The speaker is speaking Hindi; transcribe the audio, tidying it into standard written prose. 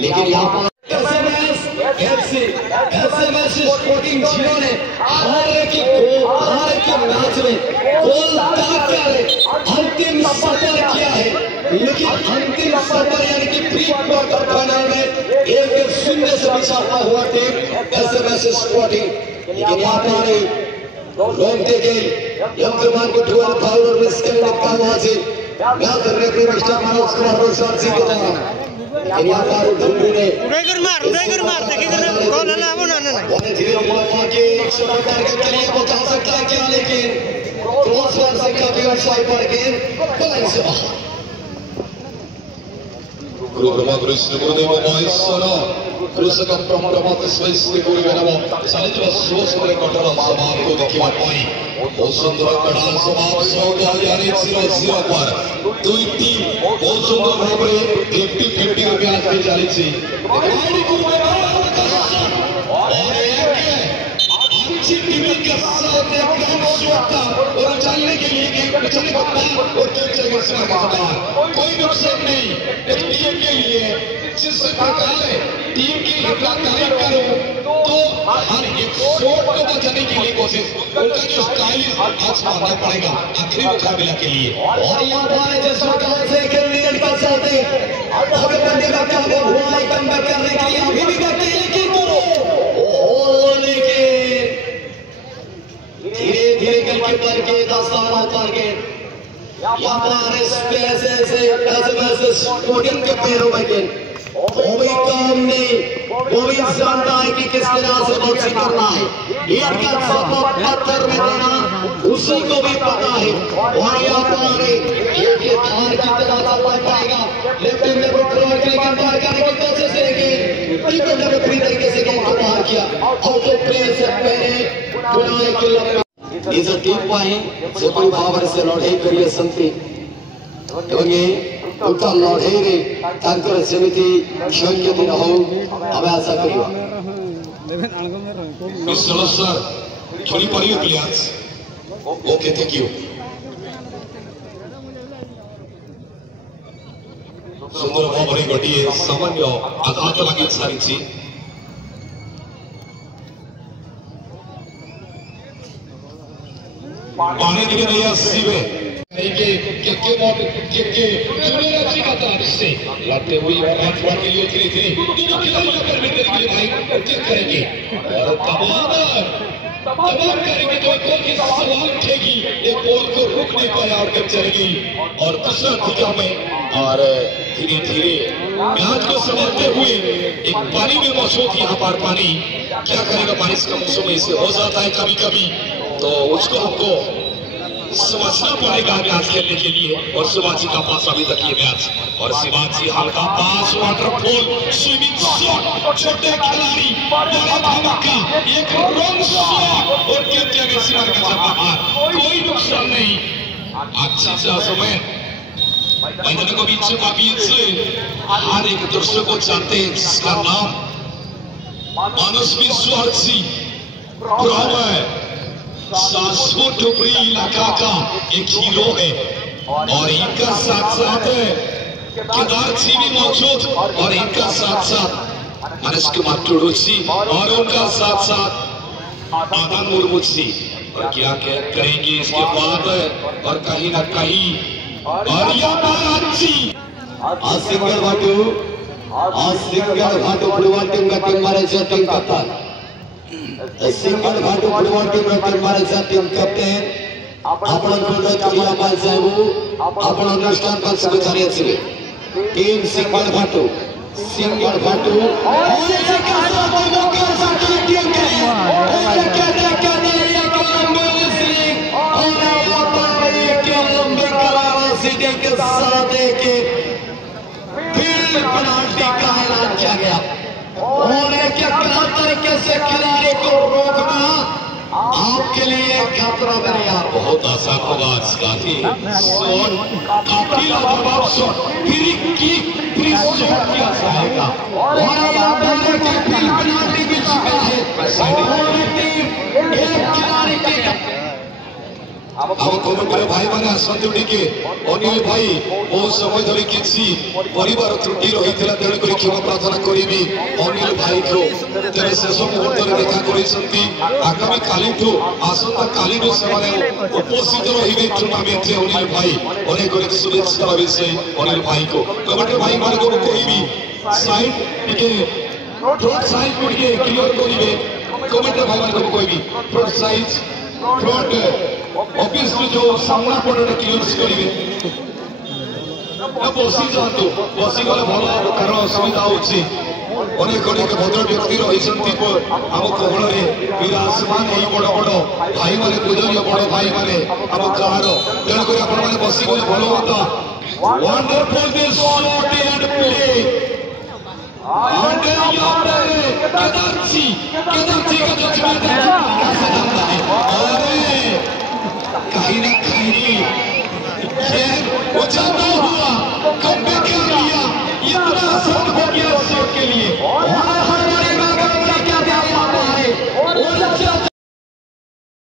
लेकिन यहाँ पर एसएमएस स्पोर्टिंग जिन्होंने हार के मैच में गोल कर अंतिम सफर किया है, लेकिन अंतिम सफर यानी कि प्री क्वार्टर फाइनल में 1-0 से पिछड़ा हुआ टीम एसएमएस स्पोर्टिंग। लेकिन यहाँ पर रोकते गई यंत्रमान को 12 फाउल और मिसकैलेक्ट का हुआ से match referee mister Manoj Kumar रोजगार सिंह के द्वारा यहाँ पर धुंधू ने उड़ाकर मार देखिए गोल है ना वो ना धीरे के 100 टारगेट के लिए वो जा सकता है क्या, लेकिन क्रॉस वार से काफी ऑफसाइड पर गेंद लाइन से बाहर। Programa Größengründe Meister, größer Kampfprogramm Svensky Kurganamo, Salito Sostre Kotara Samarko Dikiwatoi, Osundra Kadal Samar Sauda Yanit 0-0 पर दुई टीम बहुत सुंदर भावे 50-50 में आज भी जारी थी। और एक अच्छी टीम के साथ एक ग्राउंड शॉट था और चलने के लिए एक पिछले को पार और चलेगा सीमा के बाहर, कोई नुकसान नहीं एक टीम के लिए। जिस प्रकार टीम की हिम्मतदारी करो तो हर एक शॉट को बचाने के लिए कोशिश, उनका जो स्टाइल आज मानना पड़ेगा आखिरी मुकाबला के लिए। और यहाँ पर जिस प्रकार से कैंडिडेट का चलते अभी बंदे का क्या हुआ है कमबैक करने के लिए अभी भी करते हैं, लेकिन धीरे धीरे करके पर के दस्ताना उतार के यहाँ पर स्पेस से स्पोर्टिंग के पैरों में गेंद वो भी काम नहीं, वो भी जानता है कि किस तरह से बॉक्सिंग करना है, एक का सपा पत्थर में देना उसी को भी पता है। और यहाँ पर ये थार की तरह का पड़ पाएगा लेफ्ट में थ्रो के लिए पार करने की कोशिश करेंगे, टीम ने पूरी तरीके से गेंद को पार किया और तो प्ले से पहले पुनाई के लंबा इस टीम पाए से कोई भावर से लड़ाई करिए संति एवं उत्तम लड़ाई तांकर समिति शौक्य दिन हो अब आशा करियो मिस्टर सर खेली परियो प्लेयर्स ओके थैंक यू सुंदर भावरे गोटिए सामान्य आघात लगी सारी पानी दिखे नहीं आसीबे के जुनियर अच्छी कथा इससे लड़ते हुए पांच बार के लिए धीरे दोनों खिलाड़ियों पर भी देने के लिए भाई चेक करेंगे और तमाम करेंगे तो एक गोल की सवाल उठेगी, एक बॉल को रुक नहीं पाया और कब चलेगी और दूसरा दिशा में और धीरे धीरे मैच को संभालते हुए एक पानी में मौजूद यहाँ पर पानी क्या करेगा, बारिश का मौसम ऐसे हो जाता है कभी कभी तो उसको हमको शिवाजी पड़ेगा मैच खेलने के लिए। और शिवाजी का पास अभी तक ये मैच और शिवाजी हल्का पास वाटरफॉल स्विमिंग शॉट छोटे खिलाड़ी बड़ा धमाका एक रॉन्ग शॉट और क्या सीमा का बाहर कोई नुकसान नहीं। अच्छी समय मैदान को बीच से हर एक दर्शक को जानते हैं जिसका नाम मानसवी स्वार्थी सासपुर टोकरी इलाका का एक हीरो है और इनका साथ साथ केदार जी भी मौजूद और इनका साथ साथ मनोज कुमार टुडू जी और उनका साथ साथ आनंद मुर्मू जी और क्या कहेंगे इसके बाद और कहीं ना कहीं और यहाँ सिंगल भाटू फुटबॉल टीम का टीम मारे टीम कप्तान सिंगल भाटू फुटबॉल टीम मारे टीम कैप्टेन आपण कल्याण साहेब आपण अनुष्ठान पक्ष विचारी टीम सिंगल भाटू के साथ पेनाल्टी का ऐलान किया गया और किस तरीके से खिलाड़ी को रोकना आपके लिए खतरा मेरे यार बहुत आसान होगा। काफी लाजवाब शॉट किया जाएगा और पेनाल्टी भी चुका है एक खिलाड़ी के ଆମ କମିଟିର ଭାଇମାନେ ଆସନ୍ତୁ ଟିକେ। ଅନିଲ ଭାଇ ବହୁତ ସମୟ ଧରି କିଛି ପରିବାର ତ୍ରୁଟି ରହିଥିଲା, ତେଣୁକରି କ୍ଷମା ପ୍ରାର୍ଥନା କରିବି ଅନିଲ ଭାଇକୁ। ତେବେ ଶେଷ ମୁହୂର୍ତ୍ତରେ ଦେଖା କରିଛନ୍ତି। ଆଗାମୀ କାଲିଠୁ ଆସନ୍ତା କାଲିଠୁ ସେମାନେ ଉପସ୍ଥିତ ରହିବେ ଟୁର୍ଣ୍ଣାମେଣ୍ଟରେ। ଅନିଲ ଭାଇ ଅନେକ ଅନେକ ଶୁଭେଚ୍ଛା ଦେବେ ସେ ଅନିଲ ଭାଇକୁ। କମିଟି ଭାଇମାନଙ୍କୁ ମୁଁ କହିବି ସାଇଡ୍ ଟିକେ ଫ୍ରଣ୍ଟ ସାଇଡ୍ କୁ ଟିକେ କ୍ଲିୟର କରିବେ। କମିଟି ଭାଇମାନଙ୍କୁ ମୁଁ କହିବି ଫ୍ରଣ୍ଟ ସାଇଡ୍ ଫ୍ରଣ୍ଟ ଅଫିସ ଯୋଉ ସାମ୍ନା ପଟରେ କ୍ଲିୟର କରିବେ। ବସି ଯାଆନ୍ତୁ, ବସିଗଲେ ଭଲ ହବ, କାରଣ ଅସୁବିଧା ହଉଛି। ଅନେକ ଅନେକ ଭଦ୍ର ବ୍ୟକ୍ତି ରହିଛନ୍ତି ଆମ କୋହଳରେ। ବିରାଜମାନ ଏଇ ବଡ ବଡ ଭାଇମାନେ, ପୂଜନୀୟ ବଡ ଭାଇମାନେ ଆମ ଗାଁର। ତେଣୁକରି ଆପଣମାନେ ବସିଗଲେ ଭଲ ହୁଅନ୍ତା। ୱଣ୍ଡରଫୁଲ ଦିସ୍ ଶଟ୍ ଆଣ୍ଡ ପ୍ଲେ। यहाँ पर केदार जी का जजमेंट कैसा चलता है। अरे कहीं ना कहीं वो जाता हुआ कम कर लिया, इतना आसान हो गया शॉट के लिए।